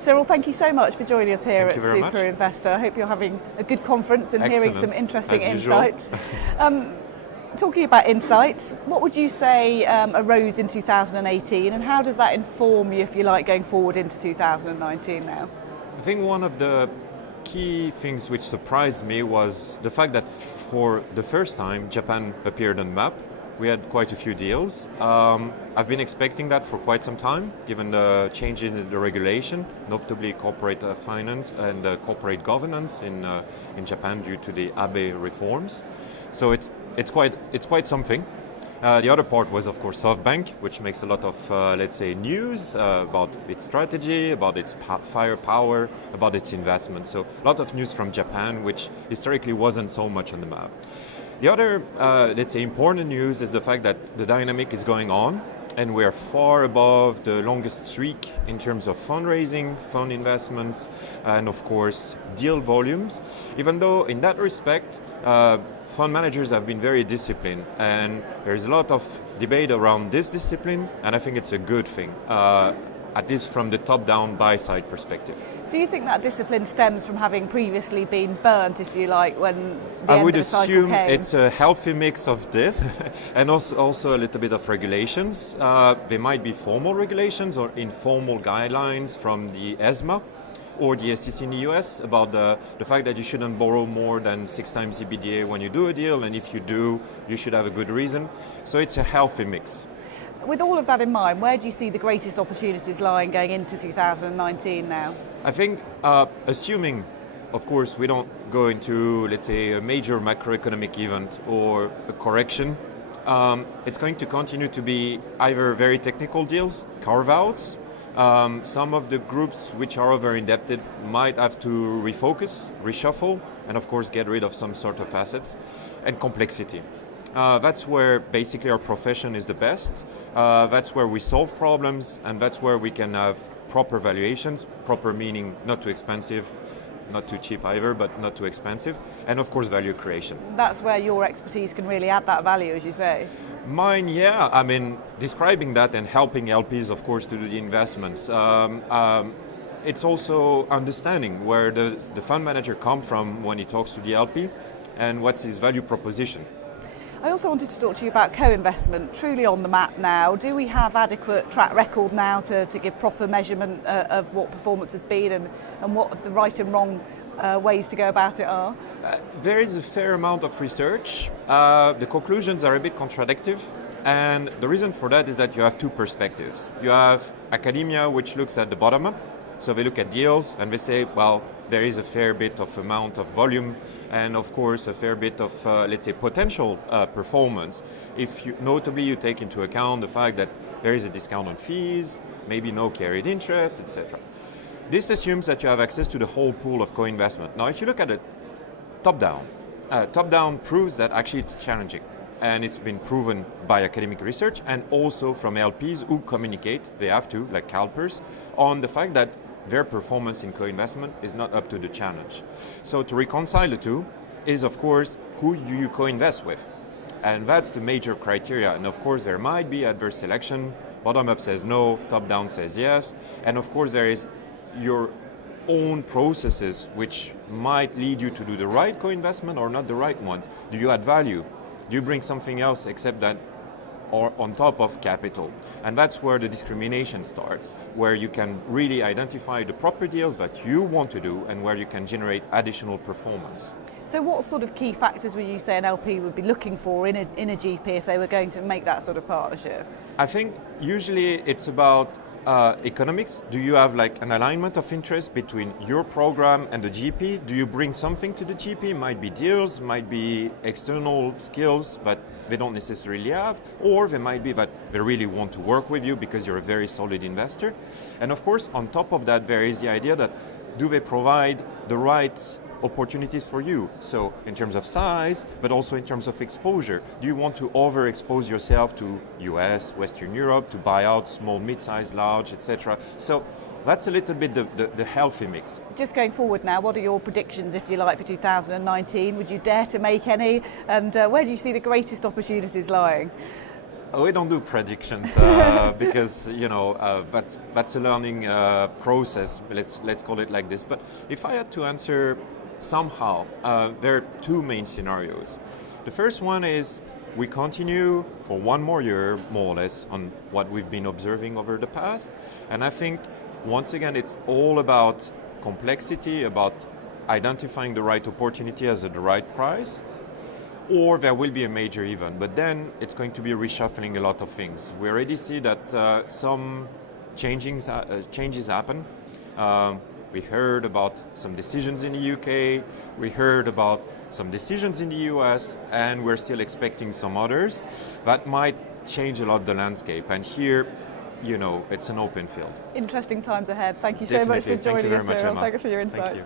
Cyril, thank you so much for joining us here at Super Super Investor. I hope you're having a good conference and hearing some interesting insights. Talking about insights, what would you say arose in 2018 and how does that inform you, if you like, going forward into 2019 now? I think one of the key things which surprised me was the fact that for the first time Japan appeared on the map. We had quite a few deals. I've been expecting that for quite some time, given the changes in the regulation, notably corporate finance and corporate governance in Japan due to the Abe reforms. So it's quite something. The other part was, of course, SoftBank, which makes a lot of, let's say, news about its strategy, about its firepower, about its investment. So a lot of news from Japan, which historically wasn't so much on the map. The other, let's say, important news is the fact that the dynamic is going on and we're far above the longest streak in terms of fundraising, fund investments, and of course, deal volumes. Even though in that respect, fund managers have been very disciplined and there's a lot of debate around this discipline, and I think it's a good thing, at least from the top-down buy-side perspective. Do you think that discipline stems from having previously been burnt, if you like, when the end of the cycle came? I would assume it's a healthy mix of this and also a little bit of regulations. There might be formal regulations or informal guidelines from the ESMA or the SEC in the US about the fact that you shouldn't borrow more than 6 times EBITDA when you do a deal, and if you do, you should have a good reason. So it's a healthy mix. With all of that in mind, where do you see the greatest opportunities lying going into 2019 now? I think, assuming, of course, we don't go into, let's say, a major macroeconomic event or a correction, it's going to continue to be either very technical deals, carve-outs. Some of the groups which are over-indebted might have to refocus, reshuffle, and of course get rid of some sort of assets, and complexity. That's where basically our profession is the best. That's where we solve problems, and that's where we can have proper valuations, proper meaning not too expensive, not too cheap either, but not too expensive, and of course value creation. That's where your expertise can really add that value, as you say. Mine, yeah. I mean, describing that and helping LPs, of course, to do the investments. It's also understanding where the fund manager comes from when he talks to the LP and what's his value proposition. I also wanted to talk to you about co-investment, truly on the map now. Do we have adequate track record now to give proper measurement of what performance has been and what the right and wrong ways to go about it are? There is a fair amount of research. The conclusions are a bit contradictory, and the reason for that is that you have two perspectives. You have academia, which looks at the bottom up, so they look at deals and they say, well, there is a fair bit of amount of volume and of course a fair bit of, let's say, potential performance. If notably you take into account the fact that there is a discount on fees, maybe no carried interest, etc. This assumes that you have access to the whole pool of co-investment. Now, if you look at it top-down proves that actually it's challenging. And it's been proven by academic research and also from LPs who communicate, they have to, like CalPERS, on the fact that their performance in co-investment is not up to the challenge. So to reconcile the two is, of course, who do you co-invest with? And that's the major criteria. And of course, there might be adverse selection. Bottom-up says no, top-down says yes. And of course, there is your own processes which might lead you to do the right co-investment or not the right ones. Do you add value? Do you bring something else except that or on top of capital? And that's where the discrimination starts, where you can really identify the proper deals that you want to do and where you can generate additional performance. So what sort of key factors would you say an LP would be looking for in a GP if they were going to make that sort of partnership? I think usually it's about economics. Do you have like an alignment of interest between your program and the GP? Do you bring something to the GP? Might be deals, might be external skills that they don't necessarily have, or they might be that they really want to work with you because you're a very solid investor. And of course, on top of that, there is the idea that do they provide the right opportunities for you? So in terms of size, but also in terms of exposure. Do you want to overexpose yourself to US, Western Europe, to buyout, small, mid-size, large, etc.? So that's a little bit the healthy mix. Just going forward now, what are your predictions, if you like, for 2019? Would you dare to make any? And where do you see the greatest opportunities lying? We don't do predictions because that's a learning process. Let's call it like this. But if I had to answer somehow, there are two main scenarios. The first one is we continue for one more year, more or less, on what we've been observing over the past. And I think once again, it's all about complexity, about identifying the right opportunity at the right price. Or there will be a major event, but then it's going to be reshuffling a lot of things. We already see that some changes happen. We heard about some decisions in the UK, we heard about some decisions in the US, and we're still expecting some others that might change a lot the landscape. And here, it's an open field. Interesting times ahead. Thank you so much for joining us, Cyril. Thanks for your insights. Thank you.